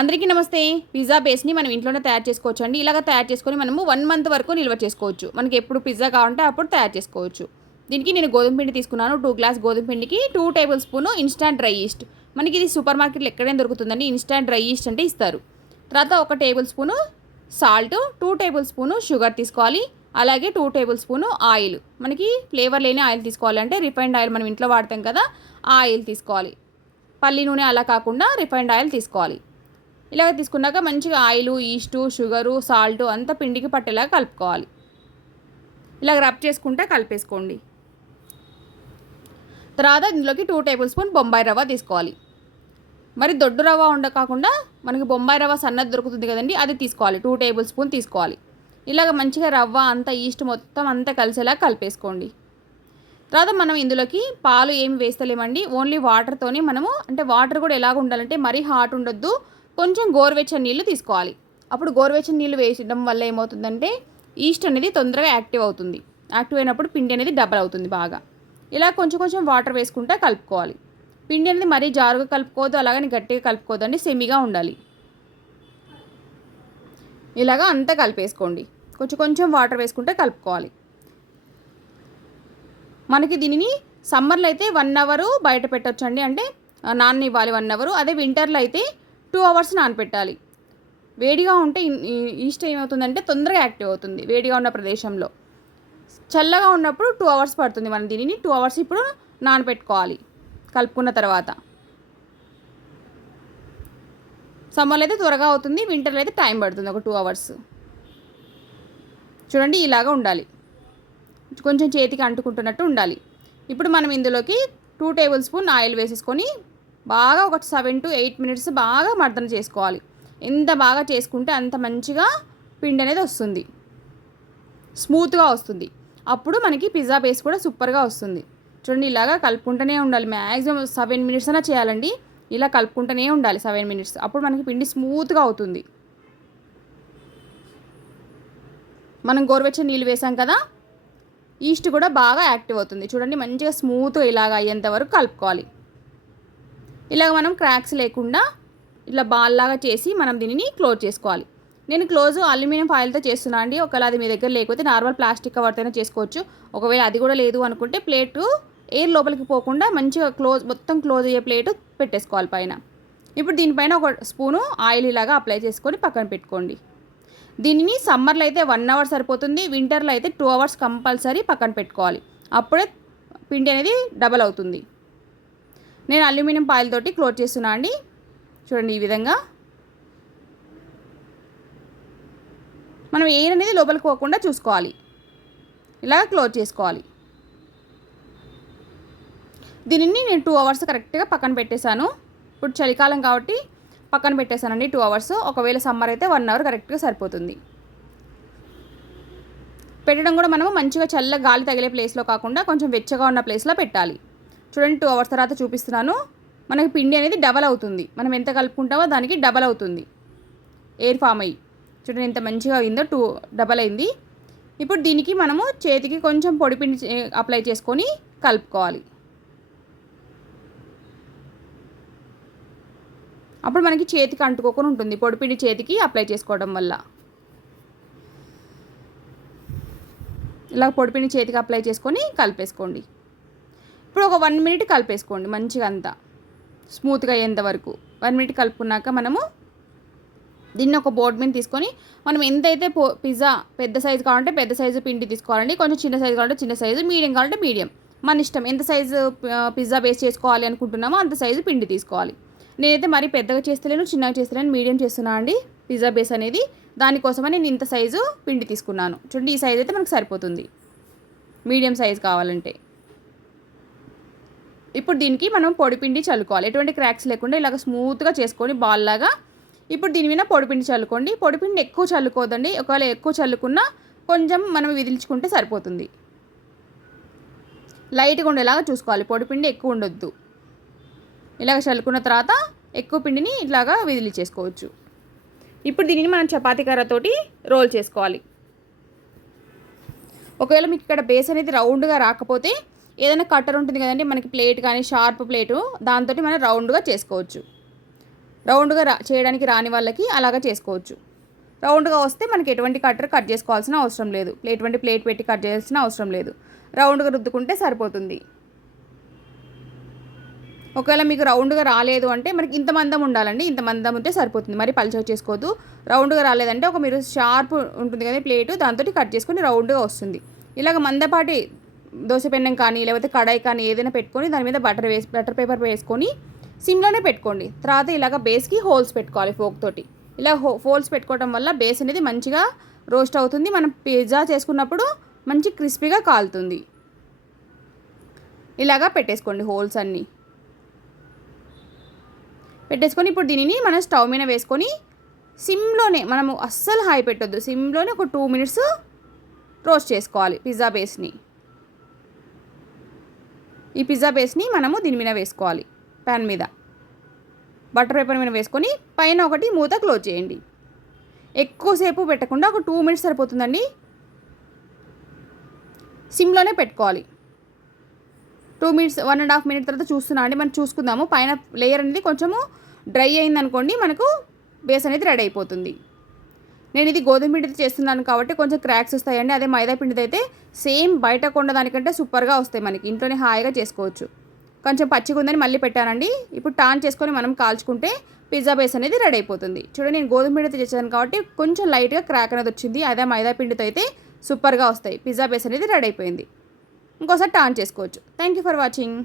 అందరికీ నమస్తే. పిజ్జా బేస్ని మనం ఇంట్లోనే తయారు చేసుకోవచ్చు అండి ఇలాగ తయారు చేసుకొని మనము వన్ మంత్ వరకు నిల్వ చేసుకోవచ్చు. మనకి ఎప్పుడు పిజ్జా కావాలంటే అప్పుడు తయారు చేసుకోవచ్చు. దీనికి నేను గోధుమ పిండి తీసుకున్నాను. టూ గ్లాస్ గోధుమ పిండికి two tablespoon instant dry yeast. మనకి ఇది సూపర్ మార్కెట్లో ఎక్కడైనా దొరుకుతుందండి. ఇన్స్టాంట్ డ్రై ఈస్ట్ అంటే ఇస్తారు. తర్వాత ఒక tablespoon salt two tablespoon sugar తీసుకోవాలి. అలాగే టూ టేబుల్ స్పూను ఆయిల్. మనకి ఫ్లేవర్ లేని ఆయిల్ తీసుకోవాలంటే రిఫైండ్ ఆయిల్ మనం ఇంట్లో వాడతాం కదా ఆ ఆయిల్ తీసుకోవాలి. పల్లి నూనె అలా కాకుండా రిఫైండ్ ఆయిల్ తీసుకోవాలి. ఇలాగ తీసుకున్నాక మంచిగా ఆయిల్ ఈస్టు షుగరు సాల్ట్ అంతా పిండికి పట్టేలాగా కలుపుకోవాలి. ఇలాగ రబ్ చేసుకుంటే కలిపేసుకోండి. తర్వాత ఇందులోకి టూ టేబుల్ స్పూన్ బొంబాయి రవ్వ తీసుకోవాలి. మరి దొడ్డు రవ్వ ఉండ కాకుండా మనకి బొంబాయి రవ్వ సన్నది దొరుకుతుంది కదండి అది తీసుకోవాలి. టూ టేబుల్ స్పూన్ తీసుకోవాలి. ఇలాగ మంచిగా రవ్వ అంతా ఈస్ట్ మొత్తం అంతా కలిసేలా కలిపేసుకోండి. తర్వాత మనం ఇందులోకి పాలు ఏమి వేస్తలేమండి ఓన్లీ వాటర్తోనే మనము అంటే వాటర్ కూడా ఎలాగ ఉండాలంటే మరీ హాట్ ఉండొద్దు కొంచెం గోరువెచ్చని నీళ్ళు తీసుకోవాలి. అప్పుడు గోరువెచ్చని నీళ్ళు వేసడం వల్ల ఏమవుతుందంటే ఈస్ట్ అనేది తొందరగా యాక్టివ్ అవుతుంది. యాక్టివ్ అయినప్పుడు పిండి అనేది డబల్ అవుతుంది బాగా. ఇలా కొంచెం కొంచెం వాటర్ వేసుకుంటా కలుపుకోవాలి. పిండి అనేది మరీ జారుగా కలుపుకోవద్దు అలాగని గట్టిగా కలుపుకోవద్దండి సెమీగా ఉండాలి. ఇలాగా అంతా కలిపేసుకోండి. కొంచెం కొంచెం వాటర్ వేసుకుంటే కలుపుకోవాలి. మనకి దీనిని సమ్మర్లో అయితే వన్ అవరు బయట పెట్టొచ్చండి. అంటే నాన్న ఇవ్వాలి వన్ అవరు. అదే వింటర్లో అయితే టూ అవర్స్ నానపెట్టాలి. వేడిగా ఉంటే ఈస్ట్ ఏమవుతుందంటే తొందరగా యాక్టివ్ అవుతుంది వేడిగా ఉన్న ప్రదేశంలో. చల్లగా ఉన్నప్పుడు టూ అవర్స్ పడుతుంది మనం దీనిని టూ అవర్స్ ఇప్పుడు నానపెట్టుకోవాలి కలుపుకున్న తర్వాత. సమ్మర్లో అయితే త్వరగా అవుతుంది వింటర్లో అయితే టైం పడుతుంది ఒక టూ అవర్స్. చూడండి ఇలాగా ఉండాలి. కొంచెం చేతికి అంటుకుంటున్నట్టు ఉండాలి. ఇప్పుడు మనం ఇందులోకి టూ టేబుల్ స్పూన్ ఆయిల్ వేసేసుకొని బాగా ఒక సెవెన్ టు ఎయిట్ మినిట్స్ బాగా మర్దన చేసుకోవాలి. ఎంత బాగా చేసుకుంటే అంత మంచిగా పిండి అనేది వస్తుంది. స్మూత్గా వస్తుంది. అప్పుడు మనకి పిజ్జా బేస్ కూడా సూపర్గా వస్తుంది. చూడండి ఇలాగా కలుపుకుంటూనే ఉండాలి. మ్యాక్సిమం సెవెన్ మినిట్స్ అయినా చేయాలండి. ఇలా కలుపుకుంటూనే ఉండాలి సెవెన్ మినిట్స్. అప్పుడు మనకి పిండి స్మూత్గా అవుతుంది. మనం గోరువెచ్చని నీళ్ళు వేసాం కదా? ఈస్ట్ కూడా బాగా యాక్టివ్ అవుతుంది. చూడండి మంచిగా స్మూత్గా ఇలాగ అయ్యేంత వరకు కలుపుకోవాలి. ఇలాగ మనం క్రాక్స్ లేకుండా ఇట్లా బాల్ లాగా చేసి మనం దీనిని క్లోజ్ చేసుకోవాలి. నేను క్లోజ్ అల్యూమినియం ఫాయిల్తో చేస్తున్నా అండి. ఒకవేళ అది మీ దగ్గర లేకపోతే నార్మల్ ప్లాస్టిక్ కవర్తోనే చేసుకోవచ్చు. ఒకవేళ అది కూడా లేదు అనుకుంటే ప్లేటు ఎయిర్ లోపలికి పోకుండా మంచిగా క్లోజ్ మొత్తం క్లోజ్ అయ్యే ప్లేట్ పెట్టేసుకోవాలి పైన. ఇప్పుడు దీనిపైన ఒక స్పూను ఆయిల్ ఇలాగా అప్లై చేసుకొని పక్కన పెట్టుకోండి. దీనిని సమ్మర్లో అయితే వన్ అవర్ సరిపోతుంది. వింటర్లో అయితే టూ అవర్స్ కంపల్సరీ పక్కన పెట్టుకోవాలి. అప్పుడే పిండి అనేది డబల్ అవుతుంది. నేను అల్యూమినియం పాయిల్ తోటి క్లోజ్ చేస్తున్నా అండి. చూడండి ఈ విధంగా. మనం ఎయిర్ అనేది లోపలికి పోకుండా చూసుకోవాలి. ఇలాగ క్లోజ్ చేసుకోవాలి. దీనిని నేను టూ అవర్స్ కరెక్ట్గా పక్కన పెట్టేశాను. ఇప్పుడు చలికాలం కాబట్టి పక్కన పెట్టేశానండి టూ అవర్స్. ఒకవేళ సమ్మర్ అయితే వన్ అవర్ కరెక్ట్గా సరిపోతుంది. పెట్టడం కూడా మనము మంచిగా చల్ల గాలి తగిలే ప్లేస్లో కాకుండా కొంచెం వెచ్చగా ఉన్న ప్లేస్లో పెట్టాలి. చూడండి టూ అవర్స్ తర్వాత చూపిస్తున్నాను. మనకి పిండి అనేది డబల్ అవుతుంది. మనం ఎంత కలుపుకుంటామో దానికి డబల్ అవుతుంది. ఎయిర్ ఫామ్ అయ్యి. చూడండి ఎంత మంచిగా అయిందో టూ డబల్ అయింది. ఇప్పుడు దీనికి మనము చేతికి కొంచెం పొడి పిండి అప్లై చేసుకొని కలుపుకోవాలి. అప్పుడు మనకి చేతికి అంటుకోకుండా ఉంటుంది. పొడిపిండి చేతికి అప్లై చేసుకోవడం వల్ల. ఇలా పొడిపిండి చేతికి అప్లై చేసుకొని కలిపేసుకోండి. ఇప్పుడు ఒక వన్ మినిట్ కలిపేసుకోండి మంచిగా అంతా. స్మూత్గా అయ్యేంత వరకు. వన్ మినిట్ కలుపుకున్నాక మనము దీన్ని ఒక బోర్డు మీద తీసుకొని మనం ఎంతైతే పో పిజ్జా పెద్ద సైజు కావాలంటే పెద్ద సైజు పిండి తీసుకోవాలండి. కొంచెం చిన్న సైజు కావాలంటే చిన్న సైజు మీడియం కావాలంటే మీడియం. మన ఇష్టం. ఎంత సైజు పిజ్జా బేస్ చేసుకోవాలి అనుకుంటున్నామో అంత సైజు పిండి తీసుకోవాలి. నేనైతే మరీ పెద్దగా చేస్తలేను చిన్నగా చేస్తలేను మీడియం చేస్తున్నా అండి పిజ్జా బేస్ అనేది. దానికోసమని నేను ఇంత సైజు పిండి తీసుకున్నాను. చూడండి ఈ సైజ్ అయితే మనకు సరిపోతుంది. మీడియం సైజ్ కావాలంటే. ఇప్పుడు దీనికి మనం పొడిపిండి చల్లుకోవాలి. ఎటువంటి క్రాక్స్ లేకుండా ఇలాగ స్మూత్గా చేసుకొని బాల్ లాగా ఇప్పుడు దీని మీద పొడిపిండి చల్లుకోండి. పొడిపిండి ఎక్కువ చల్లుకోదండి. ఒకవేళ ఎక్కువ చల్లుకున్నా కొంచెం మనం విదిల్చుకుంటే సరిపోతుంది. లైట్గా ఉండేలాగా చూసుకోవాలి. పొడిపిండి ఎక్కువ ఉండొద్దు. ఇలాగ చల్లుకున్న తర్వాత ఎక్కువ పిండిని ఇట్లాగా విదిలి చేసుకోవచ్చు ఇప్పుడు దీనిని మనం చపాతీ కర్రతోటి రోల్ చేసుకోవాలి. ఒకవేళ మీకు ఇక్కడ బేస్ అనేది రౌండ్గా రాకపోతే ఏదైనా కట్టర్ ఉంటుంది కదండి మనకి ప్లేట్ కానీ షార్ప్ ప్లేటు దాంతో మనం రౌండ్గా చేసుకోవచ్చు. రౌండ్గా రా చేయడానికి రాని వాళ్ళకి అలాగా చేసుకోవచ్చు. రౌండ్గా వస్తే మనకి ఎటువంటి కట్టర్ కట్ చేసుకోవాల్సిన అవసరం లేదు. ఎటువంటి ప్లేట్ పెట్టి కట్ చేయాల్సిన అవసరం లేదు. రౌండ్గా రుద్దుకుంటే సరిపోతుంది. ఒకవేళ మీకు రౌండ్గా రాలేదు అంటే మనకి ఇంత మందం ఉండాలండి. ఇంత మందం ఉంటే సరిపోతుంది. మరి పల్చగా చేసుకోవద్దు. రౌండ్గా రాలేదంటే ఒక మీరు షార్ప్ ఉంటుంది కదా ప్లేటు దాంతో కట్ చేసుకొని రౌండ్గా వస్తుంది. ఇలాగ మందపాటి దోశ పెన్నం కానీ లేకపోతే కడాయి కానీ ఏదైనా పెట్టుకొని దాని మీద బటర్ వేసి బటర్ పేపర్ వేసుకొని సిమ్లోనే పెట్టుకోండి. తర్వాత ఇలాగ బేస్కి హోల్స్ పెట్టుకోవాలి ఫోక్ తోటి. ఇలా హో హోల్స్ పెట్టుకోవడం వల్ల బేస్ అనేది మంచిగా రోస్ట్ అవుతుంది. మనం పిజ్జా చేసుకున్నప్పుడు మంచి క్రిస్పీగా కాలుతుంది. ఇలాగా పెట్టేసుకోండి హోల్స్ అన్నీ. పెట్టేసుకొని ఇప్పుడు దీనిని మనం స్టవ్ మీద వేసుకొని సిమ్లోనే మనము అస్సలు హై పెట్టొద్దు. సిమ్లోనే ఒక టూ మినిట్స్ రోస్ట్ చేసుకోవాలి పిజ్జా బేస్ని. ఈ పిజ్జా బేస్ని మనము దీని మీద వేసుకోవాలి ప్యాన్ మీద. బటర్ పేపర్ మీద వేసుకొని పైన ఒకటి మూత క్లోజ్ చేయండి. ఎక్కువసేపు పెట్టకుండా ఒక టూ మినిట్స్ సరిపోతుందండి. సిమ్లోనే పెట్టుకోవాలి. Two minutes one and half minute తర్వాత చూస్తున్నా అండి మనం చూసుకుందాము పైన లేయర్ అనేది కొంచెము డ్రై అయిందనుకోండి మనకు బేస్ అనేది రెడీ అయిపోతుంది. నేను ఇది గోధుమ పిండితో చేస్తున్నాను కాబట్టి కొంచెం క్రాక్స్ వస్తాయండి. అదే మైదా పిండితో అయితే సేమ్ బయట కొండ దానికంటే సూపర్గా వస్తాయి మనకి. ఇంట్లోనే హాయిగా చేసుకోవచ్చు. కొంచెం పచ్చిగా ఉందని మళ్ళీ పెట్టానండి. ఇప్పుడు టాన్ చేసుకొని మనం కాల్చుకుంటే పిజ్జా బేస్ అనేది రెడీ అయిపోతుంది. చూడండి నేను గోధుమ పిండితో చేశాను కాబట్టి కొంచెం లైట్గా క్రాక్ అనేది వచ్చింది. అదే మైదా పిండితో అయితే సూపర్గా వస్తాయి. పిజ్జా బేస్ అనేది రెడీ అయిపోయింది. ఇంకోసారి టాన్ చేసుకోవచ్చు. Thank you for watching